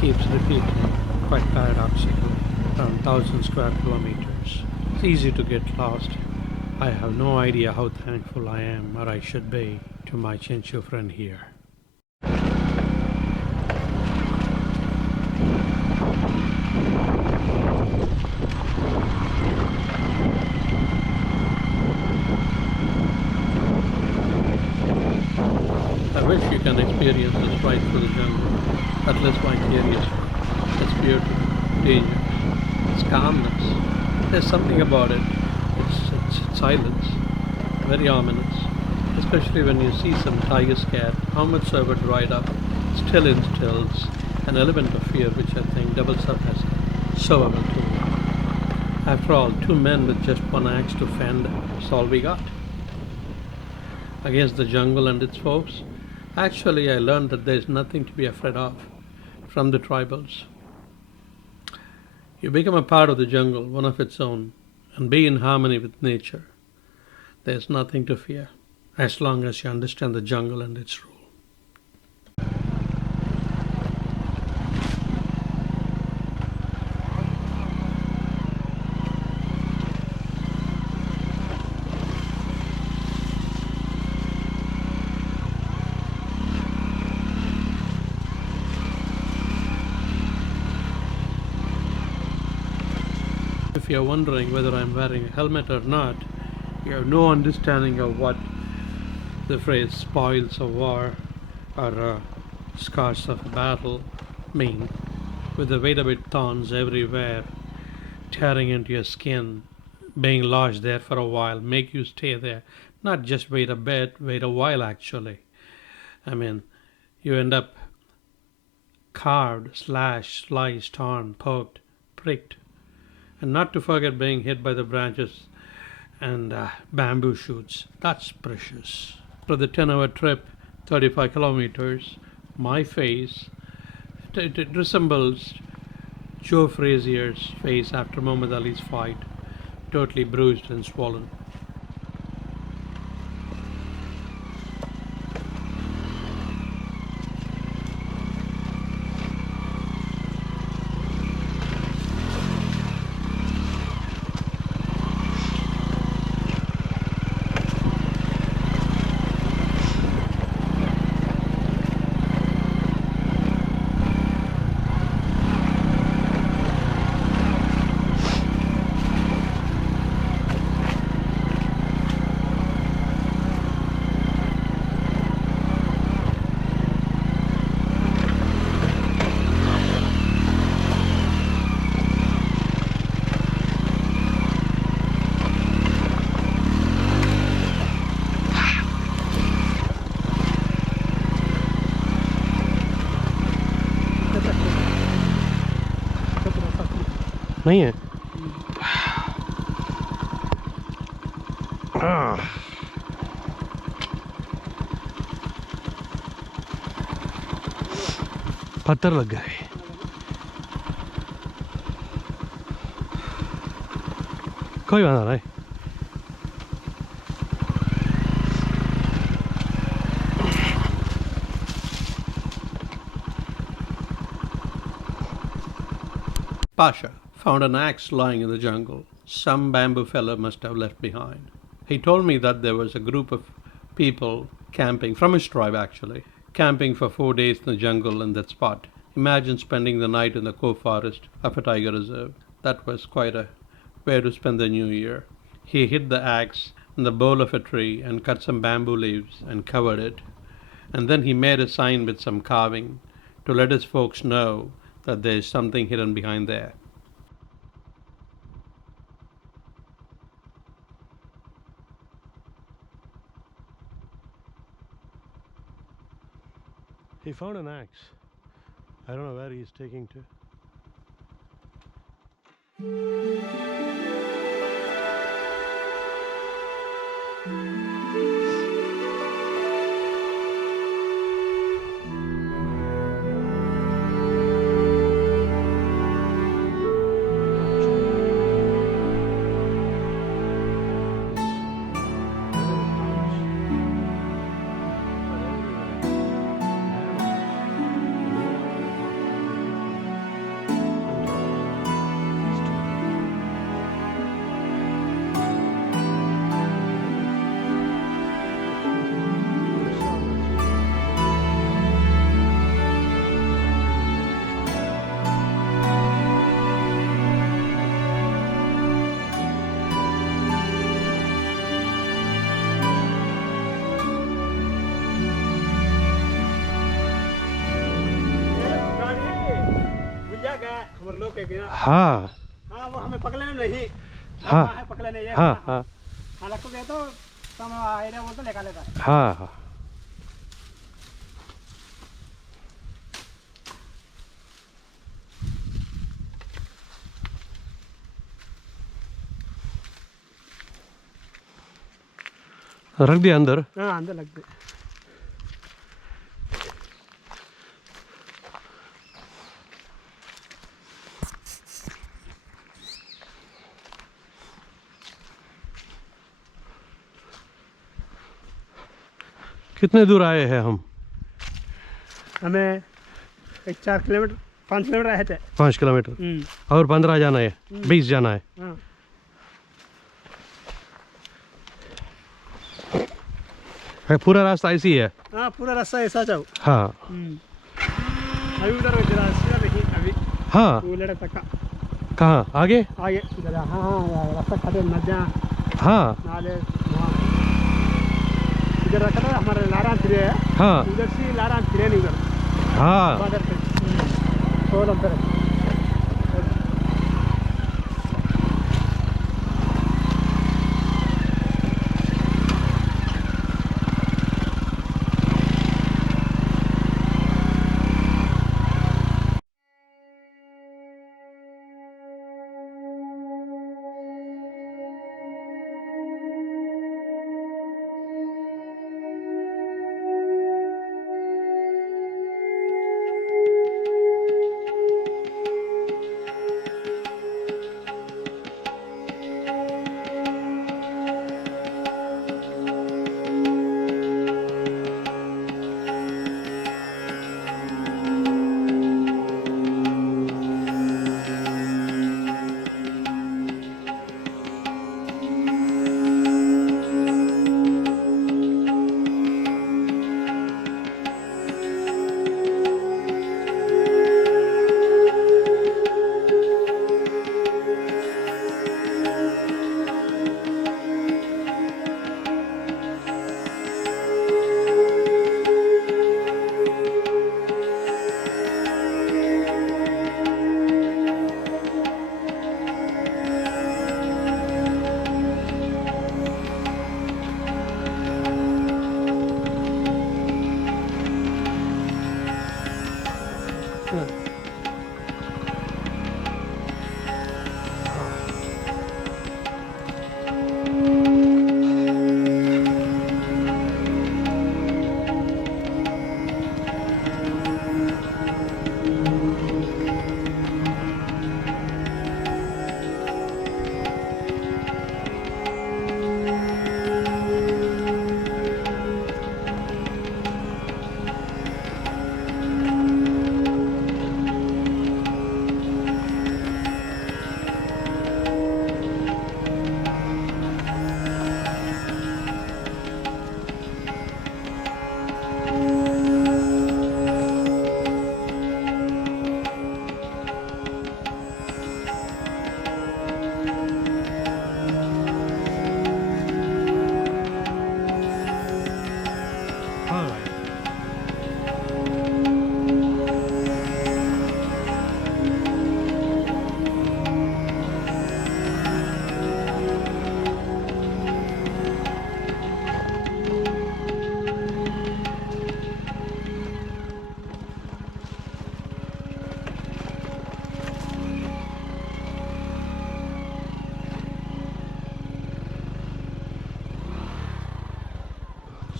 keeps repeating, quite paradoxical, around 1000 square kilometers. It's easy to get lost. I have no idea how thankful I am, or I should be, to my Chenchu friend here. I wish you can experience this ride through the jungle, at least vicariously. It's beauty, danger, it's calmness. There's something about it. It's silence, very ominous, especially when you see some tiger scat. How much so I would ride up, still instills an element of fear which I think doubles up as a survival tool. After all, two men with just one axe to fend is all we got against the jungle and its foes. Actually, I learned that there is nothing to be afraid of from the tribals. You become a part of the jungle, one of its own, and be in harmony with nature. There's nothing to fear, as long as you understand the jungle and its rule. If you're wondering whether I'm wearing a helmet or not, you have no understanding of what the phrase spoils of war or scars of a battle mean. With the weight of it thorns everywhere, tearing into your skin, being lodged there for a while, make you stay there. Not just wait a bit, wait a while actually. I mean, you end up carved, slashed, sliced, torn, poked, pricked. And not to forget being hit by the branches and bamboo shoots. That's precious. For the 10-hour trip, 35 kilometers, my face, it resembles Joe Frazier's face after Muhammad Ali's fight, totally bruised and swollen. नहीं है पत्थर लग गए कोई बात नहीं Pasha found an axe lying in the jungle. Some bamboo fellow must have left behind. He told me that there was a group of people camping, from his tribe actually, camping for 4 days in the jungle in that spot. Imagine spending the night in the co-forest of a tiger reserve. That was quite a way to spend the new year. He hid the axe in the bole of a tree and cut some bamboo leaves and covered it. And then he made a sign with some carving to let his folks know that there is something hidden behind there. He found an axe. I don't know where he's taking to. हाँ हाँ वो हमें पकड़ने नहीं हाँ पकड़ने ये हाँ हाँ हाँ लगता है तो हम एरिया बोलते लेकर लेता है हाँ हाँ रख दिया अंदर हाँ अंदर लग गए कितने दूर आए हैं हम हमें 4 किलोमीटर 5 किलोमीटर आए थे 5 किलोमीटर और 15 जाना है 20 जाना है हाँ पूरा रास्ता ऐसी है हाँ पूरा रास्ता ऐसा जाओ हाँ अभी उधर सीधा देखिए अभी हाँ वो लड़क तक कहाँ आगे आगे इधर हाँ हाँ रास्ता खड़े नदियाँ हाँ नाले वहाँ इधर रखा था हमारे लाराम फिरे है हाँ उधर से लाराम फिरे नहीं उधर हाँ बादर पे और अंदर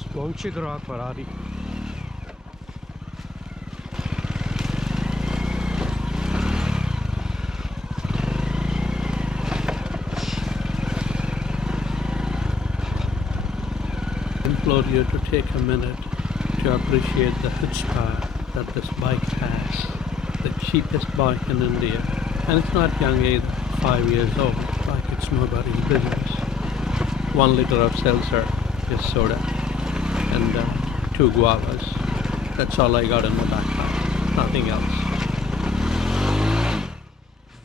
Sponchik rock Ferrari. Implore you to take a minute to appreciate the chutzpah that this bike has. The cheapest bike in India, and it's not young either, 5 years old, like it's nobody's business. 1 liter of seltzer is soda, and 2 guavas. That's all I got in my backpack, nothing else.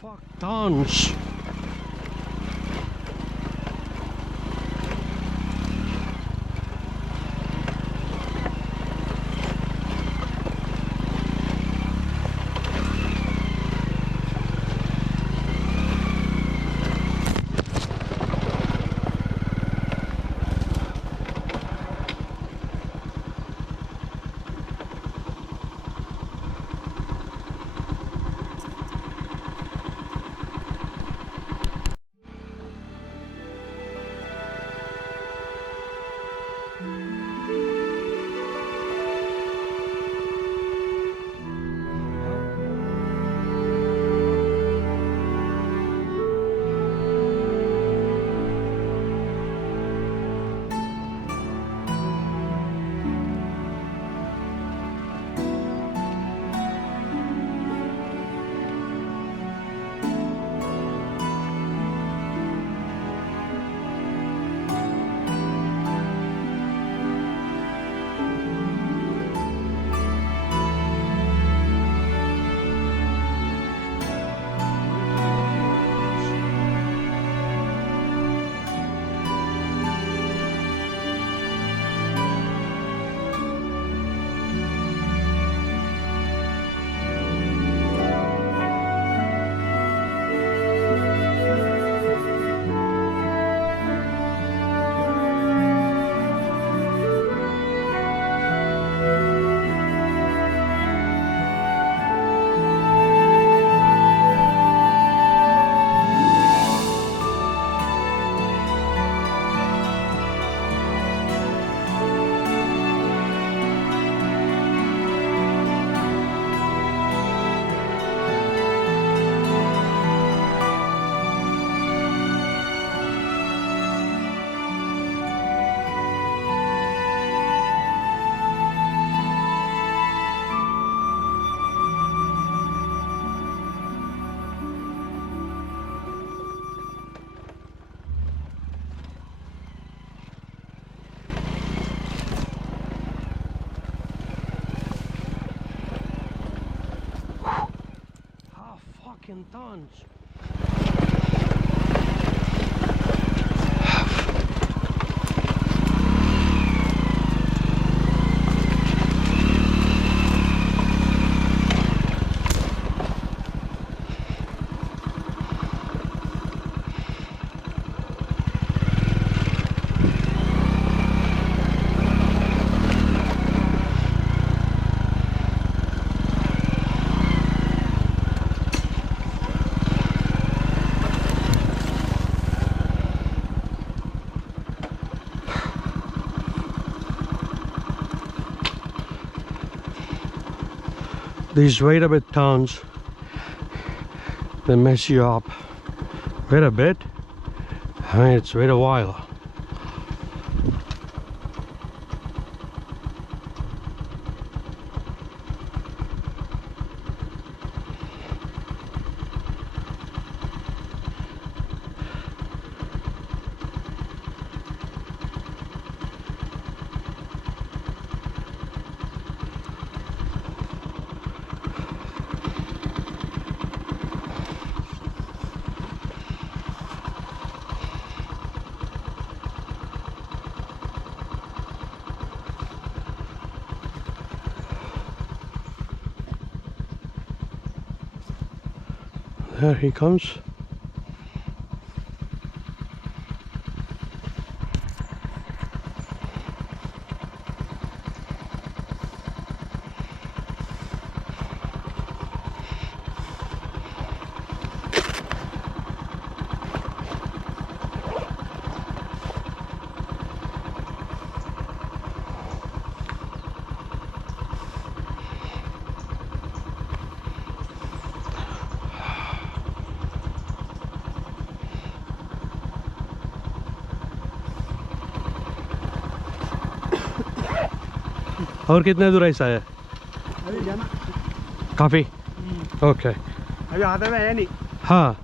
Fuck tons. Fucking tons. These wait a bit towns, they mess you up. Wait a bit? I mean, it's wait a while. There he comes. और कितने दूर ऐसा है? अभी जाना काफी okay अभी हाथ में है नहीं हाँ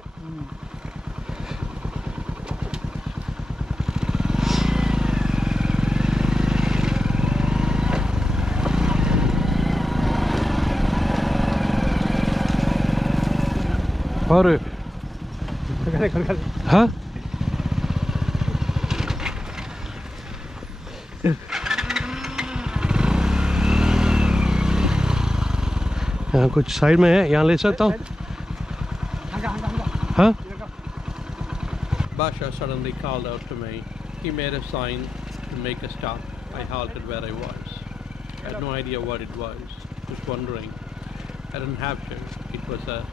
और हाँ यहाँ कुछ साइड में है यहाँ ले सकता हूँ हाँ Pasha suddenly called out to me. He made a sign to make a stop. I halted where I was. I had no idea what it was. Just wondering. I didn't have to. It was a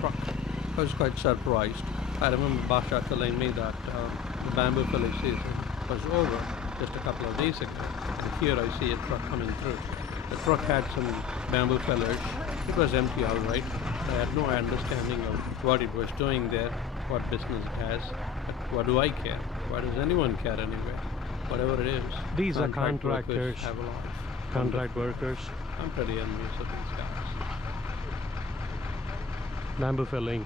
truck. I was quite surprised. I remember Pasha telling me that the bamboo filling season was over. just a couple of days ago. And here I see a truck coming through. The truck had some bamboo fellers. It was empty, all right. I had no understanding of what it was doing there, what business it has. But what do I care? Why does anyone care anyway? Whatever it is. These are contract workers contractors. have a life. Contract workers, I'm pretty envious of these guys. bamboo felling.